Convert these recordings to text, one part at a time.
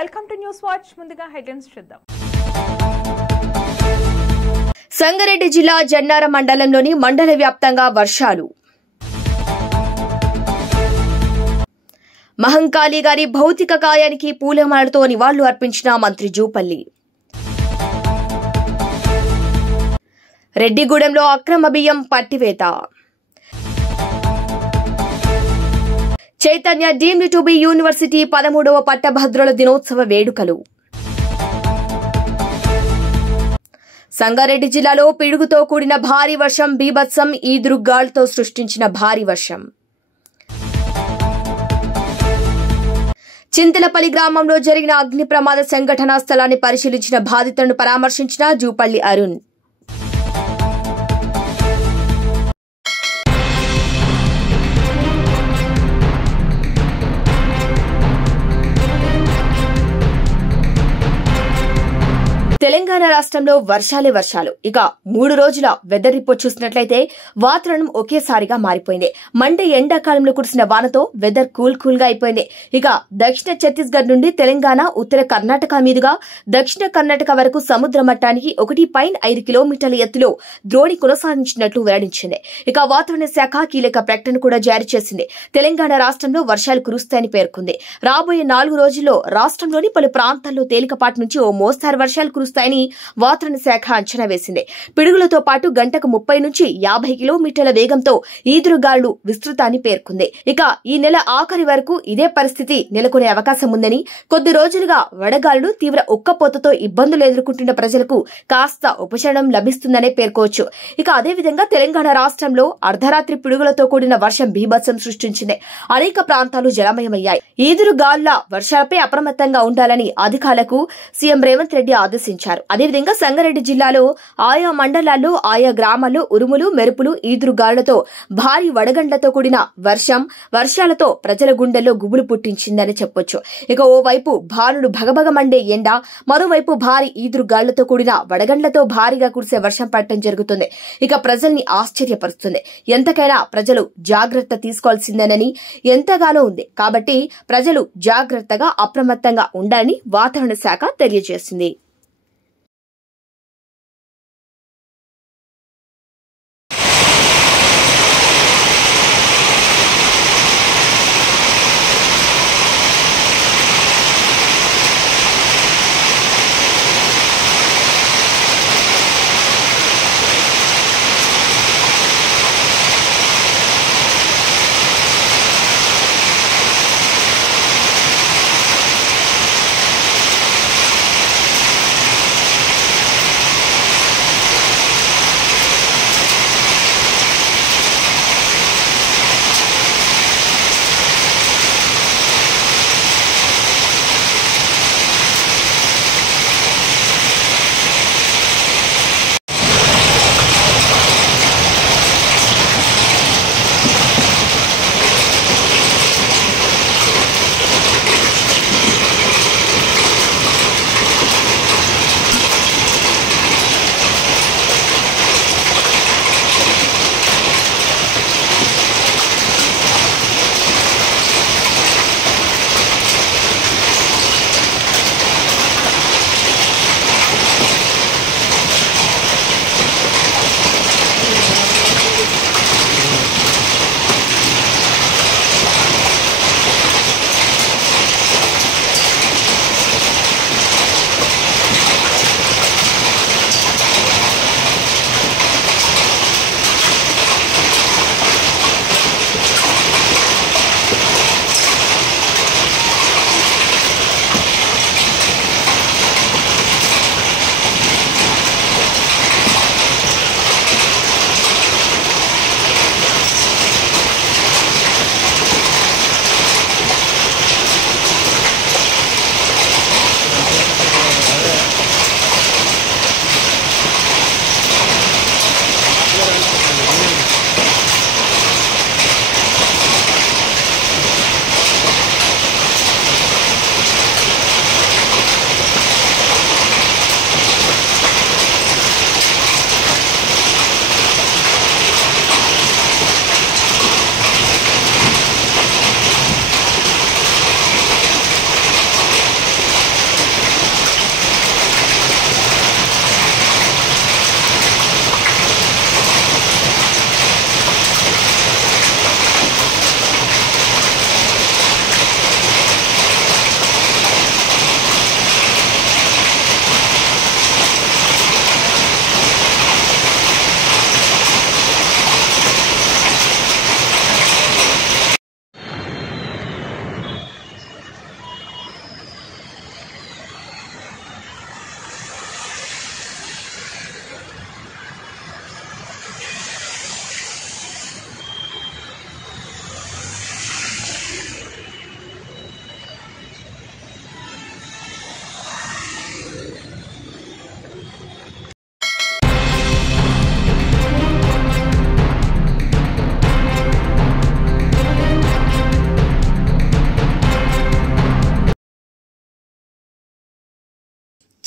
Welcome to news watch. ముందుగా headlines చూద్దాం. సంగారెడ్డి జిల్లా జన్నార మండలంలోని మండల వ్యాప్తంగా వర్షాలు. మహంకాళి గారి భౌతిక కాయానికి పూలమాలతో నివాళులు అర్పించిన మంత్రి జూపల్లి. రెడ్డిగూడెంలో అక్రమ బియ్యం పట్టివేత. Chaitanya deemed to be university 13వ పట్టభద్రుల దినోత్సవ వేడుకలు. సంగారెడ్డి జిల్లాలో పిడుగుతో కూడిన భారీ వర్షం బీభత్సం. ఈదురుగాలులతో సృష్టించిన భారీ వర్షం. చింతలపల్లి గ్రామంలో జరిగిన అగ్ని ప్రమాద సంఘటనా స్థలాన్ని పరిశీలించిన బాధితులను పరామర్శించిన జూపల్లి అరుణ్. తెలంగాణ రాష్ట్రంలో వర్షాలే వర్షాలు. ఇక 3 రోజుల వెదర్ రిపోర్ట్ చూసినట్లయితే వాతావరణం ఒకేసారిగా మారిపోయింది. మండే ఎండాకాలంలో కురిసిన వానతో వెదర్ కూల్ గా అయిపోయింది. ఇక దక్షిణ ఛత్తీస్గఢ్ నుండి తెలంగాణ, ఉత్తర కర్ణాటక మీదుగా దక్షిణ కర్ణాటక వరకు సముద్ర మట్టానికి 1.5 కిలోమీటర్ల ఎత్తులో ద్రోణి కొనసాగించినట్లు వెల్లడించింది. ఇక వాతావరణ శాఖ కీలక ప్రకటన కూడా జారీ చేసింది. తెలంగాణ రాష్ట్రంలో వర్షాలు కురుస్తాయని పేర్కొంది. రాబోయే 4 రోజుల్లో రాష్ట్రంలోని పలు ప్రాంతాల్లో తేలికపాటి నుంచి ఓ మోస్తారు వర్షాలు కురుస్తాయని వాతావరణ శాఖ అంచనా వేసింది. పిడుగులతో పాటు గంటకు 30 నుంచి 50 కిలోమీటర్ల వేగంతో ఈదురుగాలులు విస్తృతాన్ని పేర్కొంది. ఇక ఈ నెల ఆఖరి వరకు ఇదే పరిస్థితి నెలకొనే అవకాశం ఉందని, కొద్ది రోజులుగా వడగాలులు తీవ్ర ఉక్కపోతతో ఇబ్బందులు ఎదుర్కొంటున్న ప్రజలకు కాస్త ఉపశమనం లభిస్తుందనే పేర్కోవచ్చు. ఇక అదేవిధంగా తెలంగాణ రాష్ట్రంలో అర్ధరాత్రి పిడుగులతో కూడిన వర్షం బీభత్సం సృష్టించింది. అనేక ప్రాంతాలు జలమయమయ్యాయి. ఈదురుగాలుల వర్షాలపై అప్రమత్తంగా ఉండాలని అధికారులకు సీఎం రేవంత్ రెడ్డి ఆదేశించారు. అదేవిధంగా సంగారెడ్డి జిల్లాలో ఆయా మండలాల్లో ఆయా గ్రామాల్లో ఉరుములు, మెరుపులు, ఈదురుగాలులతో భారీ వడగండ్లతో కూడిన వర్షాలతో ప్రజల గుండెల్లో గుబులు పుట్టించిందని చెప్పొచ్చు. ఇక ఓవైపు భానుడు భగభగ మండే ఎండ, మరోవైపు భారీ ఈదురుగాలులతో కూడిన వడగండ్లతో భారీగా కురిసే వర్షం పడటం జరుగుతుంది. ఇక ప్రజల్ని ఆశ్చర్యపరుస్తుంది. ఎంతకైనా ప్రజలు జాగ్రత్త తీసుకోవాల్సిందేనని ఎంతగానో ఉంది. కాబట్టి ప్రజలు జాగ్రత్తగా అప్రమత్తంగా ఉండాలని వాతావరణ శాఖ తెలియజేసింది.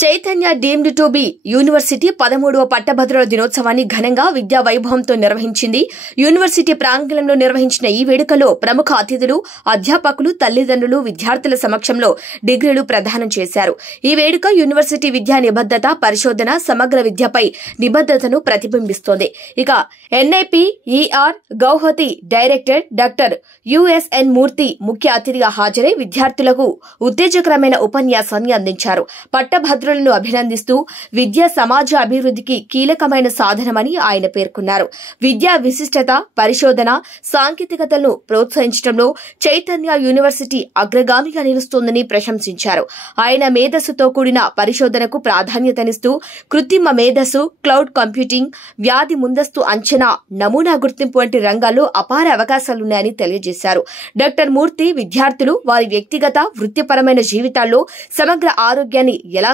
Chaitanya deemed to be university 13వ పట్టభద్రుల దినోత్సవాన్ని ఘనంగా విద్యా వైభవంతో నిర్వహించింది. యూనివర్సిటీ ప్రాంగణంలో నిర్వహించిన ఈ వేడుకలో ప్రముఖ అతిథులు, అధ్యాపకులు, తల్లిదండ్రులు, విద్యార్థుల సమక్షంలో డిగ్రీలు ప్రదానం చేశారు. ఈ వేడుక యూనివర్సిటీ విద్యా నిబద్దత, పరిశోధన, సమగ్ర విద్యపై నిబద్దతను ప్రతిబింబిస్తోంది. ఇక ఎన్ఐపిఈఆర్ గౌహతి డైరెక్టర్ డాక్టర్ యుఎస్ఎన్ మూర్తి ముఖ్య అతిథిగా హాజరై విద్యార్థులకు ఉత్తేజకరమైన ఉపన్యాసాన్ని అందించారు. పట్టభద్రులను అభినందిస్తూ విద్య సమాజ అభివృద్ధికి కీలకమైన సాధనమని ఆయన పేర్కొన్నారు. విద్యా విశిష్టత, పరిశోధన, సాంకేతికతలను ప్రోత్సహించడంలో చైతన్య యూనివర్సిటీ అగ్రగామిగా నిలుస్తోందని ప్రశంసించారు. ఆయన మేధస్సుతో కూడిన పరిశోధనకు ప్రాధాన్యతనిస్తూ కృత్రిమ మేధస్సు, క్లౌడ్ కంప్యూటింగ్, వ్యాధి ముందస్తు అంచనా, నమూనా గుర్తింపు వంటి రంగాల్లో అపార అవకాశాలున్నాయని తెలియజేశారు. డాక్టర్ మూర్తి విద్యార్థులు వారి వ్యక్తిగత, వృత్తిపరమైన జీవితాల్లో సమగ్ర ఆరోగ్యాన్ని ఎలా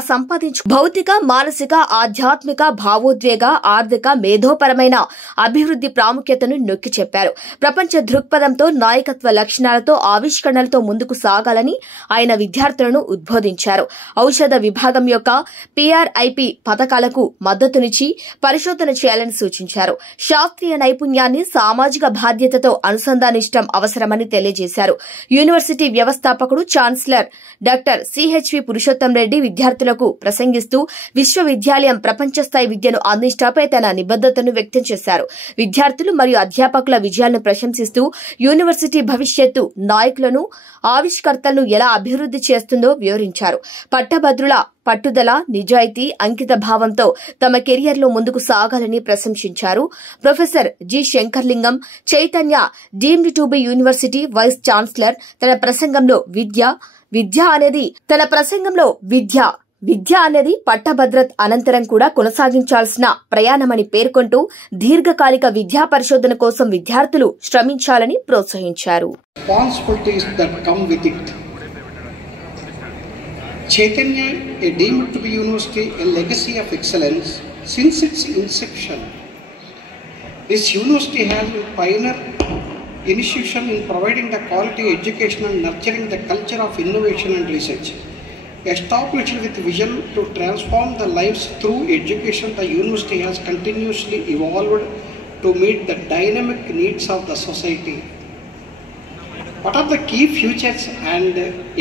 భౌతిక, మానసిక, ఆధ్యాత్మిక, భావోద్వేగ, ఆర్థిక, మేధోపరమైన అభివృద్ది ప్రాముఖ్యతను నొక్కి చెప్పారు. ప్రపంచ దృక్పథంతో, నాయకత్వ లక్షణాలతో, ఆవిష్కరణలతో ముందుకు సాగాలని ఆయన విద్యార్థులను ఉద్బోధించారు. ఔషధ విభాగం యొక్క PRIP పథకాలకు మద్దతునిచ్చి పరిశోధన చేయాలని సూచించారు. శాస్త్రీయ నైపుణ్యాన్ని సామాజిక బాధ్యతతో అనుసంధానించడం అవసరమని తెలియజేశారు. యూనివర్సిటీ వ్యవస్థాపకుడు, chancellor doctor CHV Purushottam Reddy విద్యార్థులకు ప్రసంగిస్తూ విశ్వవిద్యాలయం ప్రపంచ స్థాయి విద్యను అందించడంపై తన నిబద్దతను వ్యక్తం చేశారు. విద్యార్థులు మరియు అధ్యాపకుల విజయాలను ప్రశంసిస్తూ యూనివర్సిటీ భవిష్యత్తు నాయకులను, ఆవిష్కర్తలను ఎలా అభివృద్ది చేస్తుందో వివరించారు. పట్టభద్రుల పట్టుదల, నిజాయితీ, అంకిత భావంతో తమ కెరియర్లో ముందుకు సాగాలని ప్రశంసించారు. Professor G Shankarlingam, Chaitanya deemed to be university vice chancellor తన ప్రసంగంలో విద్య అనేది పట్టభద్రత అనంతరం కూడా కొనసాగించాల్సిన ప్రయాణమని పేర్కొంటూ దీర్ఘకాలిక విద్యా పరిశోధన కోసం విద్యార్థులు శ్రమించాలని ప్రోత్సహించారు. Chaitanya, a deemed to be university, a legacy of excellence since its inception. This university has been a pioneer institution in providing the quality education and nurturing the culture of innovation and research. Established with vision to transform the lives through education, the university has continuously evolved to meet the dynamic needs of the society. What are the key features and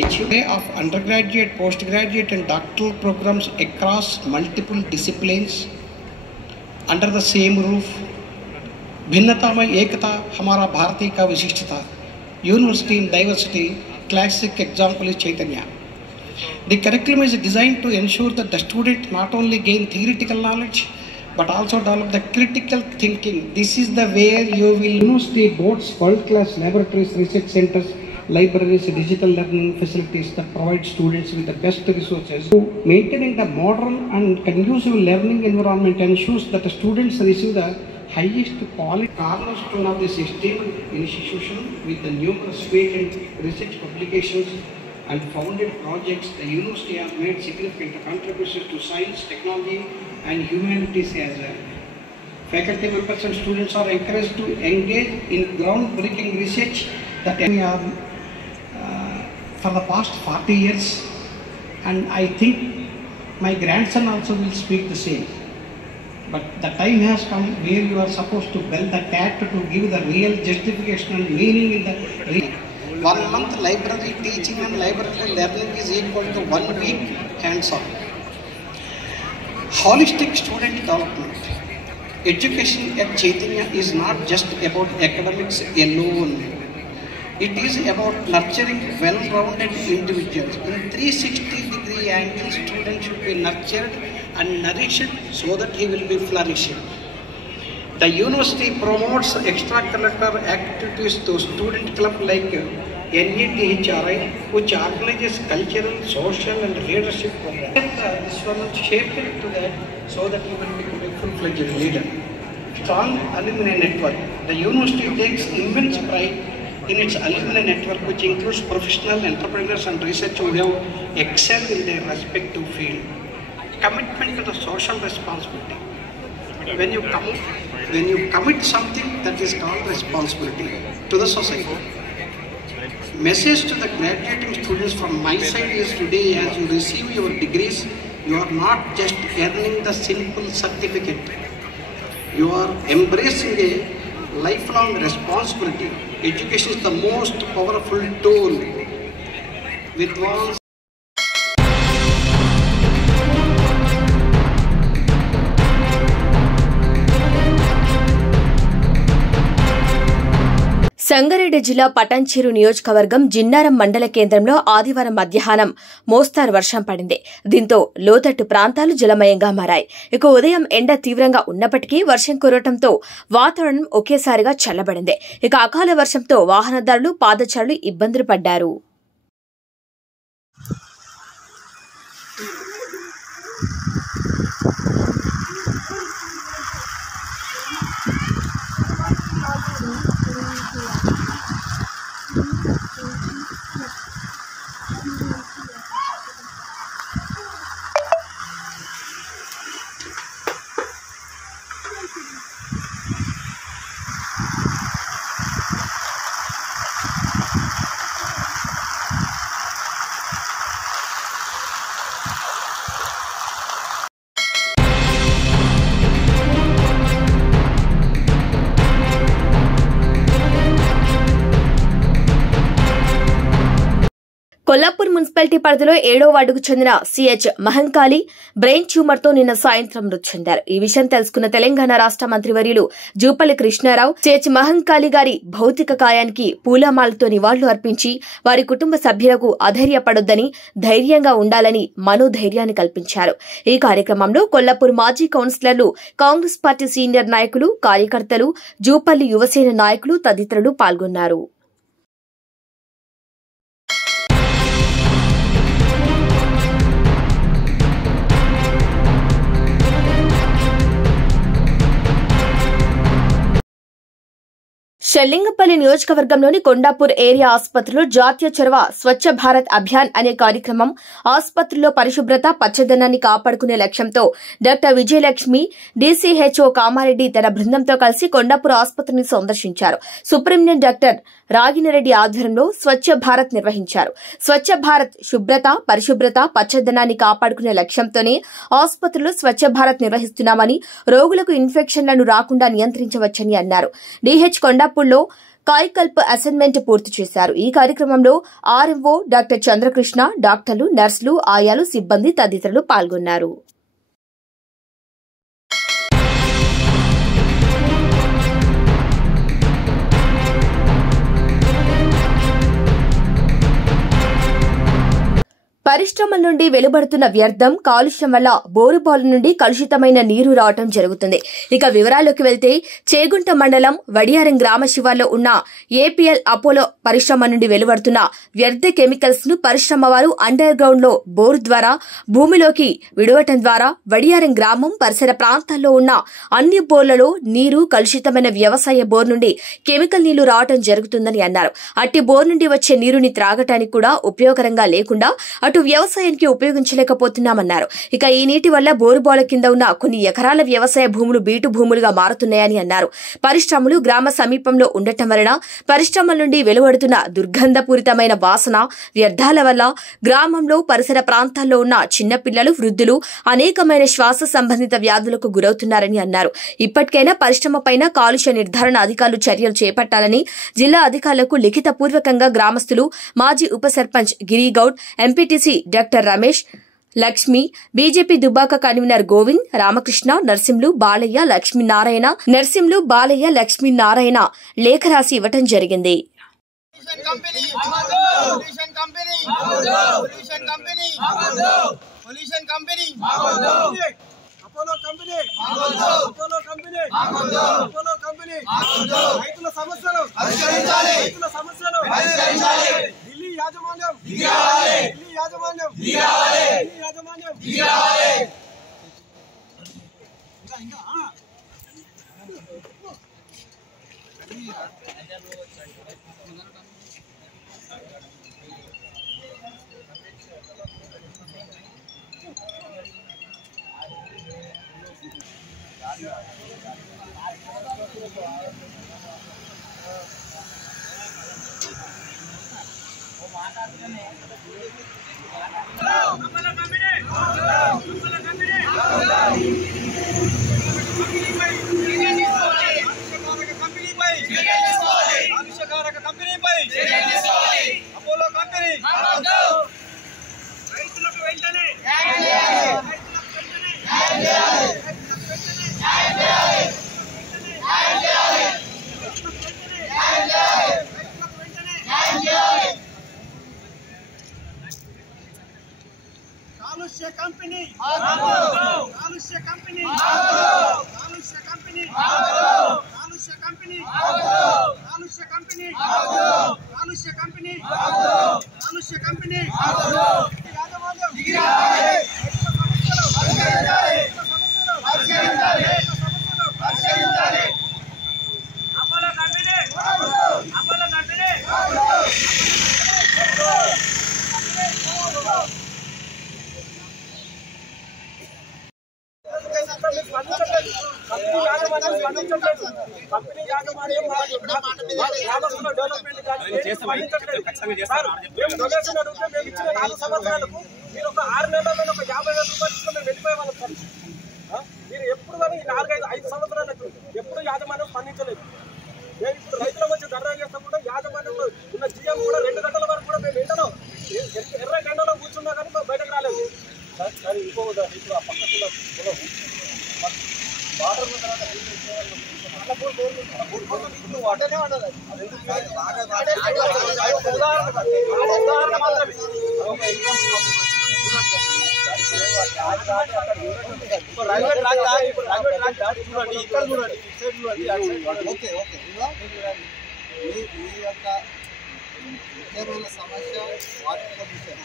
achievements of undergraduate, postgraduate and doctoral programs across multiple disciplines under the same roof? भिन्नता में एकता हमारा भारतीय का विशिष्टता. University in diversity, classic example is Chaitanya. The curriculum is designed to ensure that the student not only gain theoretical knowledge but also develop the critical thinking. This is the where you will university boards world-class laboratories, research centers, libraries, digital learning facilities that provide students with the best resources. So, maintaining the modern and conducive learning environment ensures that the students receive the highest quality. Cornerstone of this esteemed institution with the numerous patent research publications and founded projects, the university has made significant contributions to science, technology and humanities as well. Faculty members and students are encouraged to engage in groundbreaking research that we have for the past 40 years, and I think my grandson also will speak the same. But the time has come where you are supposed to bend the cat to give the real justification and meaning in the real. 1 month library teaching and library learning is equal to 1 week hands-on. Holistic student development. Education at Chaitanya is not just about academics alone. It is about nurturing well-rounded individuals. In 360-degree angle, students should be nurtured and nourished so that he will be flourishing. The university promotes extracurricular activities through student club like NETHRI, which organizes cultural, social and leadership programs. This one is shaped to that so that he will become a full-fledged leader. Strong alumni network. The university takes immense pride in its alumni network, which includes professional entrepreneurs and researchers who have excelled in their respective field. Commitment to the social responsibility. When you commit something, that is called responsibility to the society. Message to the graduating students from my side is today, as you receive your degrees, you are not just earning the simple certificate. You are embracing a lifelong responsibility. Education is the most powerful tool. Vidwans Sangareddy జిల్లా పటాన్చెరు నియోజకవర్గం జిన్నారం మండల కేంద్రంలో ఆదివారం మధ్యాహ్నం మోస్తారు వర్షం పడింది. దీంతో లోతట్టు ప్రాంతాలు జలమయంగా మారాయి. ఇక ఉదయం ఎండ తీవ్రంగా ఉన్నప్పటికీ వర్షం కురవడంతో వాతావరణం ఒకేసారిగా చల్లబడింది. ఇక అకాల వర్షంతో వాహనదారులు పాదచారులు ఇబ్బందులు పడ్డారు. కొల్లాపూర్ మున్సిపాలిటీ పరిధిలో 7వ వార్డుకు చెందిన సిహెచ్ మహంకాళి బ్రెయిన్ ట్యూమర్ తో నిన్న సాయంత్రం మృతి చెందారు. ఈ విషయం తెలుసుకున్న తెలంగాణ రాష్ట్ర మంత్రివర్యులు జూపల్లి కృష్ణారావు సిహెచ్ మహంకాళి గారి భౌతిక కాయానికి పూలమాలతో నివాళులు అర్పించి వారి కుటుంబ సభ్యులకు అధైర్యపడొద్దని, ధైర్యంగా ఉండాలని మనోధైర్యాన్ని కల్పించారు. ఈ కార్యక్రమంలో కొల్లాపూర్ మాజీ కౌన్సిలర్లు, కాంగ్రెస్ పార్టీ సీనియర్ నాయకులు, కార్యకర్తలు, జూపల్లి యువసేన నాయకులు తదితరులు పాల్గొన్నారు. షెల్లింగపల్లి నియోజకవర్గంలోని కొండాపూర్ ఏరియా ఆసుపత్రిలో జాతీయ చొరవ స్వచ్ఛ భారత్ అభియాన్ అనే కార్యక్రమం ఆసుపత్రిలో పరిశుభ్రత, పచ్చదనాన్ని కాపాడుకునే లక్ష్యంతో డాక్టర్ విజయలక్ష్మి, డీసీహెచ్ఓ కామారెడ్డి తన బృందంతో కలిసి కొండాపూర్ ఆసుపత్రిని సందర్శించారు. సూపరింటెండెంట్ డాక్టర్ రాగినరెడ్డి ఆధ్వర్యంలో స్వచ్ఛ భారత్ నిర్వహించారు. స్వచ్ఛ భారత్ శుభ్రత, పరిశుభ్రత, పచ్చదనాన్ని కాపాడుకునే లక్ష్యంతోనే ఆసుపత్రిలో స్వచ్ఛ భారత్ నిర్వహిస్తున్నామని, రోగులకు ఇన్ఫెక్షన్లను రాకుండా నియంత్రించవచ్చని అన్నారు. డీహెచ్ కొండాపూర్లో కాయకల్ప్ అసైన్మెంట్ పూర్తి చేశారు. ఈ కార్యక్రమంలో ఆర్ఎంఓ డాక్టర్ చంద్రకృష్ణ, డాక్టర్లు, నర్సులు, ఆయాలు, సిబ్బంది తదితరులు పాల్గొన్నారు. పరిశ్రమల నుండి వెలువడుతున్న వ్యర్థం, కాలుష్యం వల్ల బోరుబాలు నుండి కలుషితమైన నీరు రావడం జరుగుతుంది. ఇక వివరాల్లోకి వెళ్తే చేగుంట మండలం వడియారం గ్రామ శివార్లో ఉన్న ఏపీఎల్ అపోలో పరిశ్రమ నుండి వెలువడుతున్న వ్యర్థ కెమికల్స్ ను పరిశ్రమ వారు అండర్ గ్రౌండ్ లో బోరు ద్వారా భూమిలోకి విడవటం ద్వారా వడియారం గ్రామం పరిసర ప్రాంతాల్లో ఉన్న అన్ని బోర్లలో నీరు కలుషితమైన వ్యవసాయ బోర్ నుండి కెమికల్ నీళ్లు రావడం జరుగుతుందని అన్నారు. అట్టి బోర్ నుండి వచ్చే నీరుని త్రాగటానికి కూడా ఉపయోగకరంగా లేకుండా అటు వ్యవసాయానికి ఉపయోగించలేకపోతున్నామన్నారు. ఇక ఈ నీటి వల్ల బోరుబాల కింద ఉన్న కొన్ని ఎకరాల వ్యవసాయ భూములు బీటు భూములుగా మారుతున్నాయని అన్నారు. పరిశ్రమలు గ్రామ సమీపంలో ఉండటం వలన పరిశ్రమల నుండి వెలువడుతున్న దుర్గంధపూరితమైన వాసన, వ్యర్థాల వల్ల గ్రామంలో పరిసర ప్రాంతాల్లో ఉన్న చిన్నపిల్లలు, వృద్ధులు అనేకమైన శ్వాస సంబంధిత వ్యాధులకు గురవుతున్నారని అన్నారు. ఇప్పటికైనా పరిశ్రమ పైన కాలుష్య నిర్ధారణ అధికారులు చర్యలు చేపట్టాలని జిల్లా అధికారులకు లిఖితపూర్వకంగా గ్రామస్తులు, మాజీ ఉప sarpanch Girigoud, MPTC doctor Ramesh, Lakshmi, BJP Dubbaka convener Govind, Ramakrishna, Narsimlu, Balayya, Lakshminarayana లేఖ రాసి ఇవ్వటం జరిగింది. మీరు ఒక 6 నెలల్లో ఒక 50,000 రూపాయలు వెళ్ళిపోయేవాళ్ళం సార్. మీరు ఎప్పుడు కానీ 4-5 సంవత్సరాలు ఎప్పుడు యాజమాన్యం స్పందించలేదు. మేము ఇప్పుడు రైతుల వచ్చి ధర్నా చేస్తాం కూడా యాజమాన్యంలో ఉన్న జీఎం కూడా 2 గంటల వరకు కూడా మేము ఎండలో ఎర్ర గంటలో కూర్చున్నా కానీ మేము బయటకు రాలేదు. కానీ ఇంకో ఇప్పుడు ఆ పక్కన వాటర్ వాటనే ఉండదు. ఉదాహరణ మాత్రమే. రైల్వే ట్రాక్ చూడండి, ఇక్కడ చూడండి, ఓకే ఓకే. మీ యొక్క ముఖ్యమైన సమస్య వాటర్ పొల్యూషన్.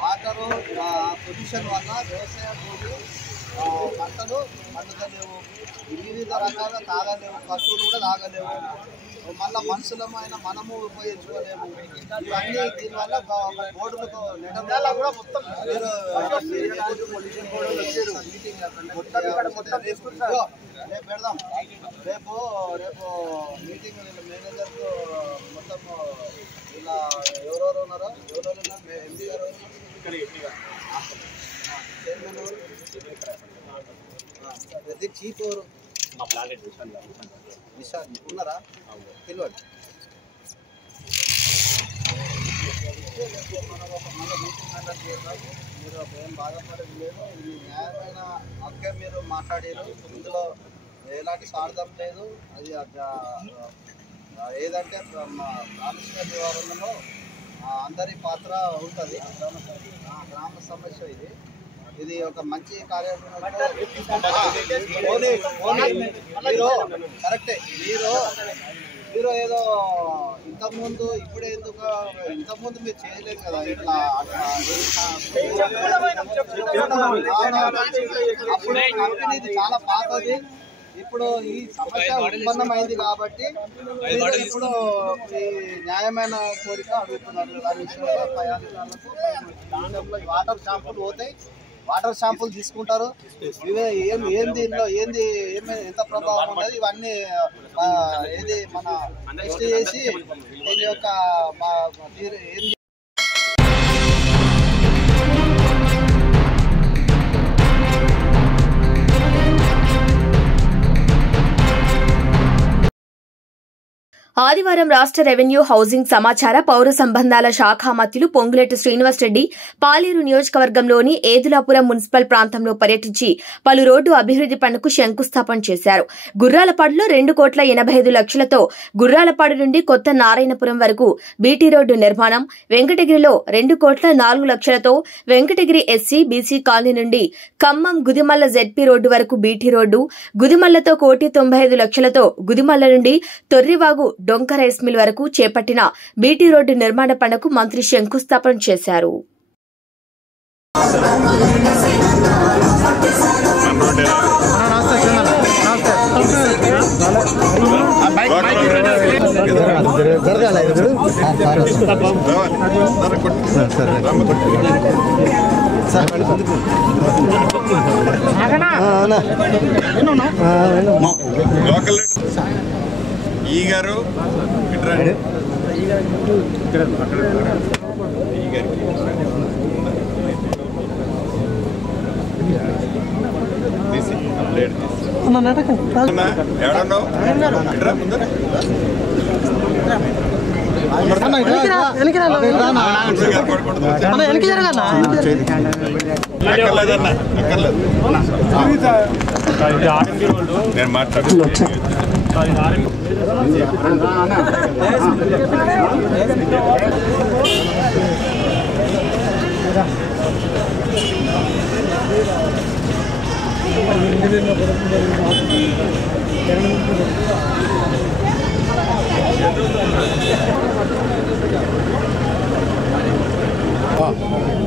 వాటరు పొల్యూషన్ వల్ల వ్యవసాయ భూమి పంటలు పండుతలేవు, వివిధ రకాల తాగలేవు, పశువులు కూడా తాగలేవు, మళ్ళీ మనుషులమైన మనము ఉపయోగించుకోలేము. ఇవన్నీ దీనివల్ల బోర్డులకు నెల కూడా మొత్తం రేపు పెడదాం. రేపు మీటింగ్ మేనేజర్కు మొత్తం ఇలా ఎవరెవరు ఉన్నారో ఎంపీ గారు ప్రతి చీఫ్ ఎవరు నిషాద్ ఉన్నారా తెలియదు. మనం ఒక మళ్ళీ మీటింగ్ కండక్ట్ చేద్దాం. మీరు ఏం బాధపడేది లేదు. ఇది న్యాయమైన హక్కే మీరు మాట్లాడారు. ఇందులో ఎలాంటి స్వార్థం లేదు. అది ఏదంటే కాలుష్య నివారణలో అందరి పాత్ర ఉంటుంది. గ్రామ సమస్య ఇది ఒక మంచి కార్యక్రమం. మీరు కరెక్టే. మీరు ఏదో ఇంతకుముందు ఇప్పుడే ఇంతకుముందు మీరు చేయలేదు కదా. ఇట్లా అప్పుడు కంపెనీది చాలా పాతది. ఇప్పుడు ఈ సమస్య ఉత్పన్నమైంది కాబట్టి ఇప్పుడు ఈ న్యాయమైన కోరిక అడుగుతున్నారు. దాని విషయంలో పై అధికారులకు వాటర్ షాంపులు పోతాయి, వాటర్ షాంపులు తీసుకుంటారు. ఏంది ఎంత ప్రభావం ఉన్నది ఇవన్నీ ఏది మన టెస్ట్ చేసి దీని యొక్క ఏంది ఆదివారం రాష్ట్ర రెవెన్యూ హౌసింగ్ సమాచార పౌర సంబంధాల శాఖ మంత్రులు పొంగులేటి శ్రీనివాసరెడ్డి పాలేరు నియోజకవర్గంలోని ఏదులాపురం మున్సిపల్ ప్రాంతంలో పర్యటించి పలు రోడ్డు అభివృద్ది పనులకు శంకుస్థాపన చేశారు. గుర్రాలపాడులో 2,85,00,000తో గుర్రాలపాడు నుండి కొత్త నారాయణపురం వరకు బీటీ రోడ్డు నిర్మాణం, వెంకటగిరిలో 2,04,00,000తో వెంకటగిరి ఎస్సీ బీసీ కాలనీ నుండి ఖమ్మం గుదిమల్ల జెడ్పీ రోడ్డు వరకు బీటీ రోడ్డు, గుదిమల్లతో 1,95,00,000తో గుదిమల్ల నుండి తొర్రివాగు డొంక రైస్ మిల్ వరకు చేపట్టిన బీటీ రోడ్డు నిర్మాణ పనులకు మంత్రి శంకుస్థాపన చేశారు. ఈ గారు నేను మాట్లాడుతున్నాను.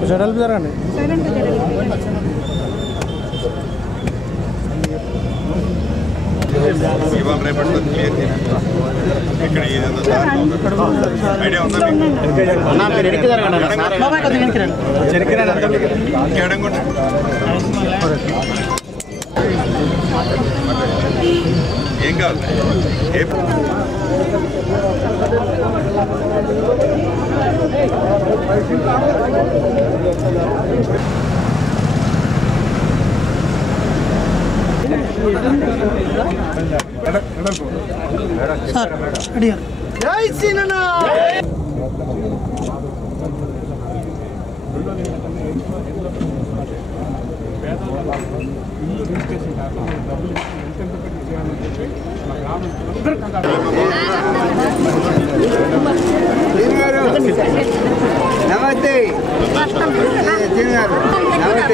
జరగండి ఇవాళ రేపట్లో క్లియర్ ఇక్కడ ఐడియా ఉందా ఏం కావాలి జై శ్రీనా నమస్తే నమస్తే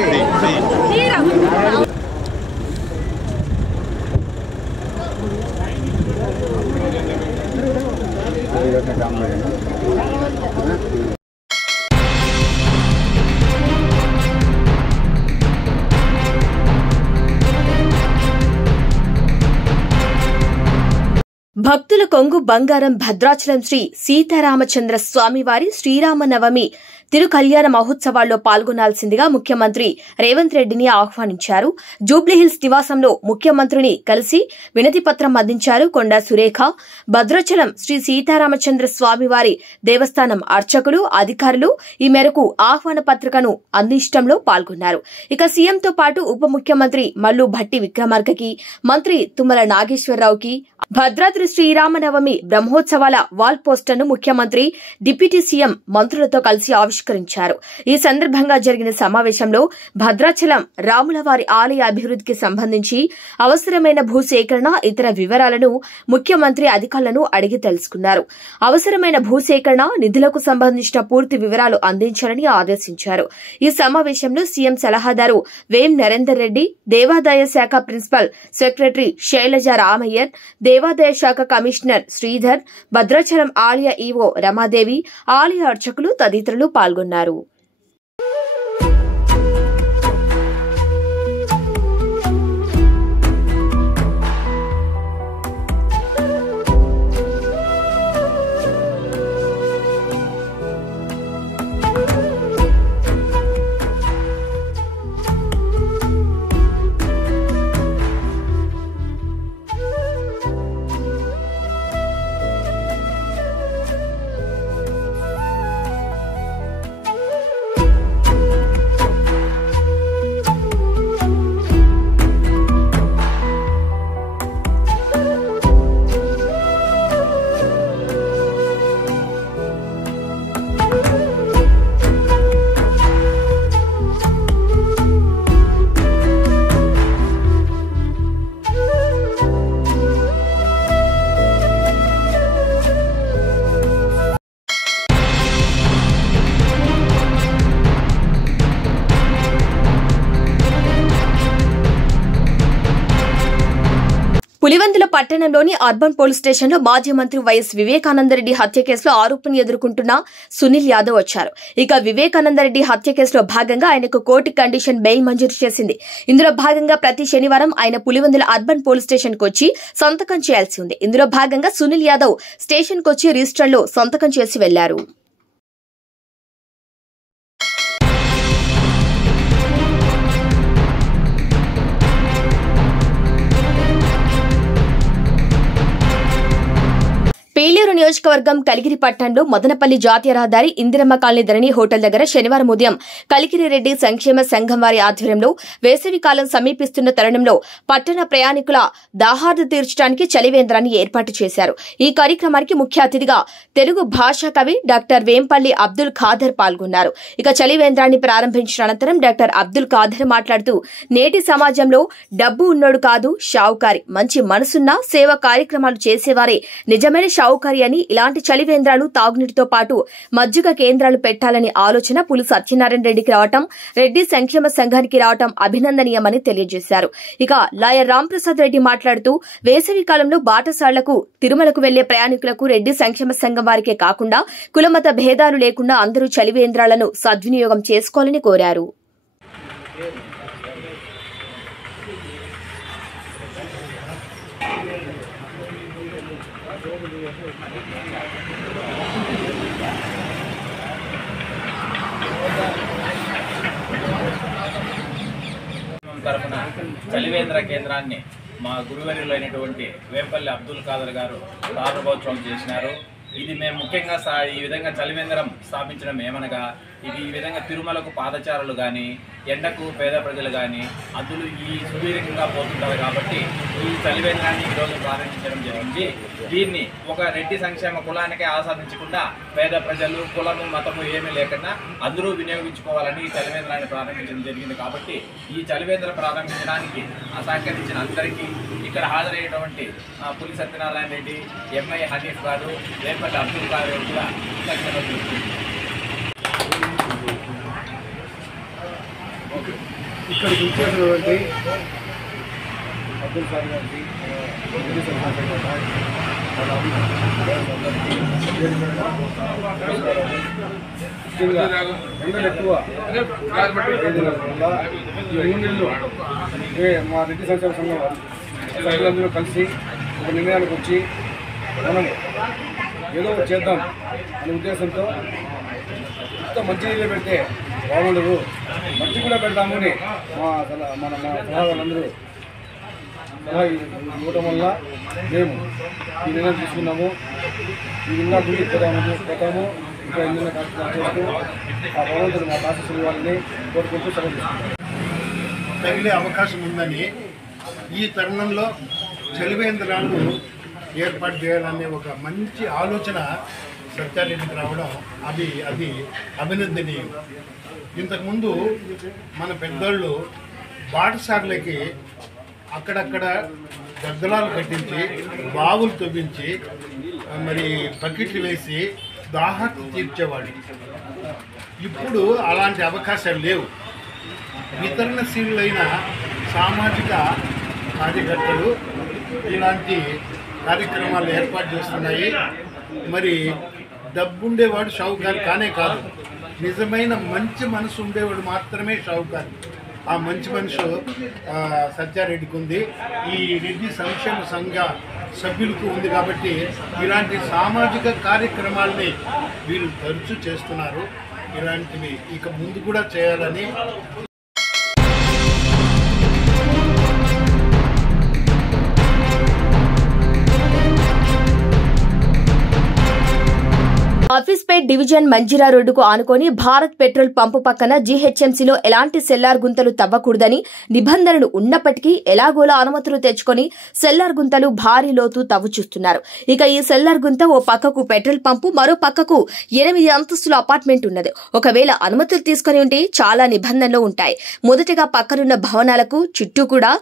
భక్తుల కొంగు బంగారం భద్రాచలం శ్రీ సీతారామచంద్ర స్వామివారి శ్రీరామనవమి తిరుకల్యాణ మహోత్సవాల్లో పాల్గొనాల్సిందిగా ముఖ్యమంత్రి రేవంత్ రెడ్డిని ఆహ్వానించారు. జూబ్లీహిల్స్ నివాసంలో ముఖ్యమంత్రిని కలిసి వినతి పత్రం అందించారు కొండా సురేఖ. భద్రాచలం శ్రీ సీతారామచంద్ర స్వామివారి దేవస్థానం అర్చకులు, అధికారులు ఈ మేరకు ఆహ్వాన పత్రికను అందించడంలో పాల్గొన్నారు. ఇక సీఎంతో పాటు ఉప ముఖ్యమంత్రి మల్లు భట్టి విక్రమార్కకి, మంత్రి తుమ్మల నాగేశ్వరరావుకి భద్రాద్రి శ్రీరామనవమి బ్రహ్మోత్సవాల వాల్ పోస్టర్ను ముఖ్యమంత్రి, డిప్యూటీ సీఎం మంత్రులతో కలిసి ఆవిష్కరించారు. ఈ సందర్భంగా జరిగిన సమావేశంలో భద్రాచలం రాములవారి ఆలయ అభివృద్ధికి సంబంధించి అవసరమైన భూసేకరణ, ఇతర వివరాలను ముఖ్యమంత్రి అధికారులను అడిగి తెలుసుకున్నారు. అవసరమైన భూసేకరణ, నిధులకు సంబంధించిన పూర్తి వివరాలు అందించాలని ఆదేశించారు. ఈ సమావేశంలో సీఎం సలహాదారు వేం నరేందర్ రెడ్డి, దేవాదాయ శాఖ ప్రిన్సిపల్ సెక్రటరీ శైలజ రామయ్యన్, దేవాదాయ శాఖ కమిషనర్ శ్రీధర్, భద్రాచలం ఆలయ ఈవో రమాదేవి, ఆలయ అర్చకులు తదితరులు పాల్గొన్నారు. పులివెందుల పట్టణంలోని అర్బన్ పోలీస్ స్టేషన్లో మాజీ మంత్రి వైఎస్ వివేకానందరెడ్డి హత్య కేసులో ఆరోపణలు ఎదుర్కొంటున్న సునీల్ యాదవ్ వచ్చారు. ఇక వివేకానందరెడ్డి హత్య కేసులో భాగంగా ఆయనకు కోర్టు కండిషన్ బెయిల్ మంజూరు చేసింది. ఇందులో భాగంగా ప్రతి శనివారం ఆయన పులివెందుల అర్బన్ పోలీస్ స్టేషన్ కు వచ్చి సంతకం చేయాల్సి ఉంది. ఇందులో భాగంగా సునీల్ యాదవ్ స్టేషన్ కు వచ్చి రిజిస్టర్లో సంతకం చేసి వెళ్లారు. పేలేరు నియోజకవర్గం కలిగిరి పట్టణంలో మదనపల్లి జాతీయ రహదారి ఇందిరమ్మ కాలనీ ధరణి హోటల్ దగ్గర శనివారం ఉదయం కలిగిరి రెడ్డి సంక్షేమ సంఘం వారి ఆధ్వర్యంలో వేసవి కాలం సమీపిస్తున్న తరుణంలో పట్టణ ప్రయాణికుల దాహార్ది తీర్చడానికి చలివేంద్రాన్ని ఏర్పాటు చేశారు. ఈ కార్యక్రమానికి ముఖ్య అతిథిగా తెలుగు భాషా కవి డాక్టర్ వేంపల్లి అబ్దుల్ ఖాదర్ పాల్గొన్నారు. ఇక చలివేంద్రాన్ని ప్రారంభించిన అనంతరం డాక్టర్ అబ్దుల్ ఖాదర్ మాట్లాడుతూ నేటి సమాజంలో డబ్బు ఉన్నోడు కాదు షావుకారి, మంచి మనసున్న సేవ కార్యక్రమాలు చేసేవారే నిజమైన షావుకారి అని, ఇలాంటి చలివేంద్రాలు తాగునీటితో పాటు మజ్జిగ కేంద్రాలు పెట్టాలని ఆలోచన పులి సత్యనారాయణ రెడ్డికి రావటం, రెడ్డి సంక్షేమ సంఘానికి రావటం అభినందనీయమని తెలియజేశారు. ఇక లాయర్ రాంప్రసాద్ రెడ్డి మాట్లాడుతూ వేసవి కాలంలో బాటసాళ్లకు తిరుమలకు వెళ్లే ప్రయాణికులకు రెడ్డి సంక్షేమ సంఘం వారికే కాకుండా కులమత భేదాలు లేకుండా అందరూ చలివేంద్రాలను సద్వినియోగం చేసుకోవాలని కోరారు. తరఫున చలివేంద్ర కేంద్రాన్ని మా గురువర్యులైనటువంటి వేంపల్లి అబ్దుల్ ఖాదర్ గారు ప్రారంభోత్సవం చేసినారు. ఇది మేము ముఖ్యంగా ఈ విధంగా చలివేంద్రం స్థాపించడం ఏమనగా, ఇది ఈ విధంగా తిరుమలకు పాదచారులు కానీ ఎండకు పేద ప్రజలు కానీ అందులో ఈ సుదీర్ఘంగా పోతుంటారు కాబట్టి ఈ చలివేంద్రాన్ని ఈరోజు ప్రారంభించడం జరిగింది. దీన్ని ఒక రెడ్డి సంక్షేమ కులానికే ఆస్వాదించకుండా పేద ప్రజలు కులము మతము ఏమీ లేకుండా అందరూ వినియోగించుకోవాలని ఈ చలివేంద్రాన్ని ప్రారంభించడం జరిగింది. కాబట్టి ఈ చలివేంద్రం ప్రారంభించడానికి సహకరించిన అందరికీ, ఇక్కడ హాజరయ్యేటువంటి పులి సత్యనారాయణ రెడ్డి, ఎంఐ హనీఫ్ గారు, వేంపల్లి అబ్దుల్ ఖాదర్ కూడా ఇక్కడికి వచ్చేసినటువంటి అబ్దుల్ ఖాదర్ గారికి ముఖ్యంగా ఎండలు ఎక్కువ ఈ 3 నెలలు మా రెడ్డి సంక్షేమ సంఘం సభ్యులందరూ కలిసి ఒక నిర్ణయానికి వచ్చి మనం ఏదో చేద్దాం అనే ఉద్దేశంతో ఇంత మంచి నీళ్ళు పెడితే బాగుండదు, మంచి కూడా పెడతామని మన సలహాదారులందరూ సలహా ఇవ్వడం వల్ల మేము ఈ నిర్ణయం తీసుకున్నాము. ఈ నిన్న గుడి పోతాము, ఇంకా ఎన్నెన్న కార్యక్రమాలు చేస్తూ ఆ భగవంతుడు మా ఆశీస్సులు ఇవ్వాలని కోరుకుంటూ సెలవు తగిలే అవకాశం ఉందని ఈ తరుణంలో చలివేంద్రాలు ఏర్పాటు చేయాలనే ఒక మంచి ఆలోచన సత్యారెడ్డికి రావడం అది అభినందనీయం. ఇంతకుముందు మన పెద్దోళ్ళు బాటసార్లకి అక్కడక్కడ గద్దలాలు కట్టించి బావులు తవ్వించి మరి బకెట్లు వేసి దాహార్తి తీర్చేవాడు. ఇప్పుడు అలాంటి అవకాశాలు లేవు. వితరణశీలులైన సామాజిక కార్యకర్తలు ఇలాంటి కార్యక్రమాలు ఏర్పాటు చేస్తున్నాయి. మరి డబ్బుండేవాడు షావుకారు కానే కాదు, నిజమైన మంచి మనసు ఉండేవాడు మాత్రమే షావుకారు. ఆ మంచి మనసు సత్యారెడ్డికి ఉంది, ఈ రెడ్డి సంక్షేమ సంఘ సభ్యులకు ఉంది. కాబట్టి ఇలాంటి సామాజిక కార్యక్రమాలని వీళ్ళు తరచూ చేస్తున్నారు. ఇలాంటివి ఇక ముందు కూడా చేయాలని ఆఫీస్పేట్ డివిజన్ మంజిరా రోడ్డుకు ఆనుకొని భారత్ పెట్రోల్ పంపు పక్కన జీహెచ్ఎంసీలో ఎలాంటి సెల్లార్ గుంతలు తవ్వకూడదని నిబంధనలు ఉన్నప్పటికీ ఎలాగోలా అనుమతులు తెచ్చుకొని సెల్లార్ గుంతలు భారీ లోతు తవ్వుచూస్తున్నారు. ఇక ఈ సెల్లార్ గుంత ఓ పక్కకు పెట్రోల్ పంపు, మరో పక్కకు 8 అంతస్తుల అపార్ట్మెంట్ ఉన్నది. ఒకవేళ అనుమతులు తీసుకుని ఉంటే చాలా నిబంధనలు ఉంటాయి. మొదటగా పక్కనున్న భవనాలకు చుట్టూ కూడా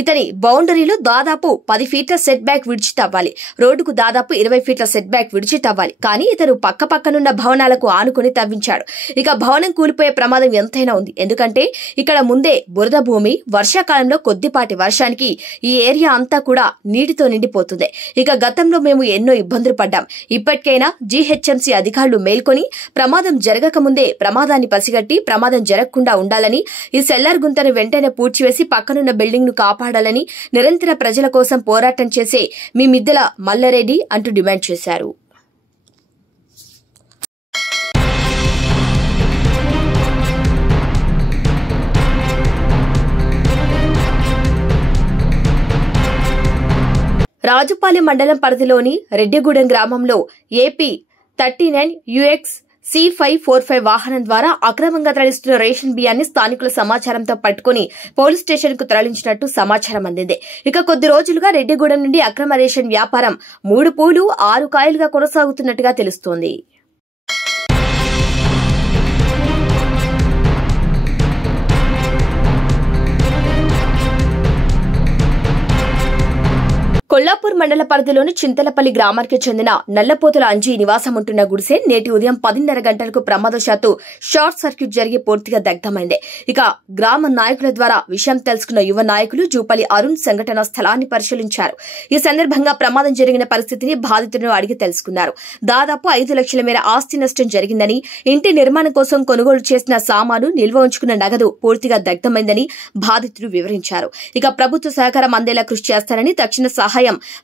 ఇతని బౌండరీలో దాదాపు 10 ఫీట్ల సెట్ బ్యాక్ విడిచి తవ్వాలి. రోడ్డుకు దాదాపు 20 ఫీట్ల సెట్ బ్యాక్ విడిచి తవ్వాలి. కానీ ఇతను పక్కనున్న భవనాలకు ఆనుకుని తవ్వించాడు. ఇక భవనం కూలిపోయే ప్రమాదం ఎంతైనా ఉంది. ఎందుకంటే ఇక్కడ ముందే బురద భూమి, వర్షాకాలంలో కొద్దిపాటి వర్షానికి ఈ ఏరియా అంతా కూడా నీటితో నిండిపోతుంది. ఇక గతంలో మేము ఎన్నో ఇబ్బందులు పడ్డాం. ఇప్పటికైనా జీహెచ్ఎంసీ అధికారులు మేల్కొని ప్రమాదం జరగకముందే ప్రమాదాన్ని పసిగట్టి ప్రమాదం జరగకుండా ఉండాలని, ఈ సెల్లార్ గుంతను వెంటనే పూడ్చివేసి పక్కనున్న బిల్డింగ్ ను కాపాడాలని నిరంతర ప్రజల కోసం పోరాటం చేసే మీ మిద్దెల మల్లారెడ్డి అంటూ డిమాండ్ చేశారు. రాజుపాలెం మండలం పరిధిలోని రెడ్డిగూడెం గ్రామంలో ఏపీ 39 UX C545 వాహనం ద్వారా అక్రమంగా తరలిస్తున్న రేషన్ బియ్యాన్ని స్థానికుల సమాచారంతో పట్టుకుని పోలీస్ స్టేషన్ కు తరలించినట్టు సమాచారం అందింది. ఇక కొద్ది రోజులుగా రెడ్డిగూడెం నుండి అక్రమ రేషన్ వ్యాపారం 3 పూలు 6 కాయలుగా కొనసాగుతున్నట్టుగా తెలుస్తోంది. కొల్లాపూర్ మండల పరిధిలోని చింతలపల్లి గ్రామానికి చెందిన నల్లపోతుల అంజీ నివాసం ఉంటున్న గుడిసె నేటి ఉదయం 10:30 గంటలకు ప్రమాదవశాత్తు షార్ట్ సర్క్యూట్ జరిగి పూర్తిగా దగ్ధమైంది. ఇక గ్రామ నాయకుల ద్వారా విషయం తెలుసుకున్న యువ నాయకులు జూపల్లి అరుణ్ సంఘటనా స్థలాన్ని పరిశీలించారు. ఈ సందర్భంగా ప్రమాదం జరిగిన పరిస్థితిని బాధితులను అడిగి తెలుసుకున్నారు. దాదాపు 5 లక్షల మేర ఆస్తి నష్టం జరిగిందని, ఇంటి నిర్మాణం కోసం కొనుగోలు చేసిన సామాను, నిల్వ ఉంచుకున్న నగదు పూర్తిగా దగ్ధమైందని బాధితులు వివరించారు. ఇక ప్రభుత్వ సహకారం అందేలా కృషి చేస్తారని, తక్షణ సహాయం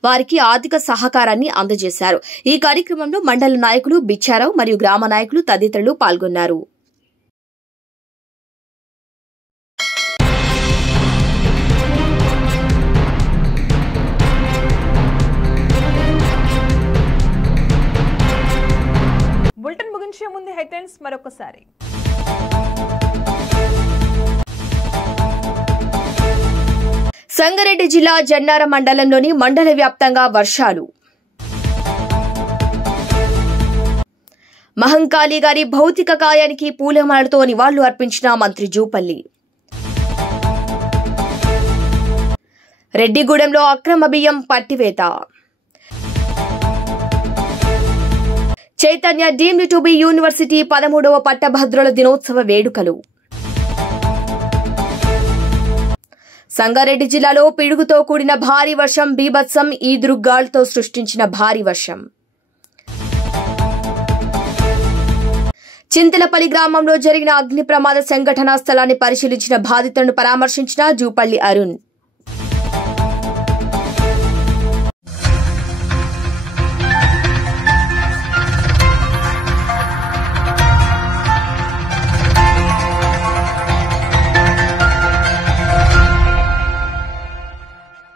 వారికి ఆర్థిక సహకారాన్ని అందజేశారు. ఈ కార్యక్రమంలో మండల నాయకులు బిచ్చారావు మరియు గ్రామ నాయకులు తదితరులు పాల్గొన్నారు. బులెటిన్ ముగించే ముందు హెడ్లైన్స్ మరొకసారి. సంగారెడ్డి జిల్లా జన్నార మండలంలోని మండల వ్యాప్తంగా వర్షాలు. మహంకాళి గారి భౌతిక కాయానికి పూలమాలతో నివాళులు అర్పించిన మంత్రి జూపల్లి. రెడ్డిగూడెంలో అక్రమ బియ్యం పట్టివేత. Chaitanya deemed to be university 13వ పట్టభద్రుల దినోత్సవ వేడుకలు. సంగారెడ్డి జిల్లాలో పిడుగుతో కూడిన భారీ వర్షం బీభత్సం, ఈదురుగాలులతో సృష్టించిన భారీ వర్షం. చింతలపల్లి గ్రామంలో జరిగిన అగ్ని ప్రమాద సంఘటనా స్థలాన్ని పరిశీలించిన బాధితులను పరామర్శించిన జూపల్లి అరుణ్.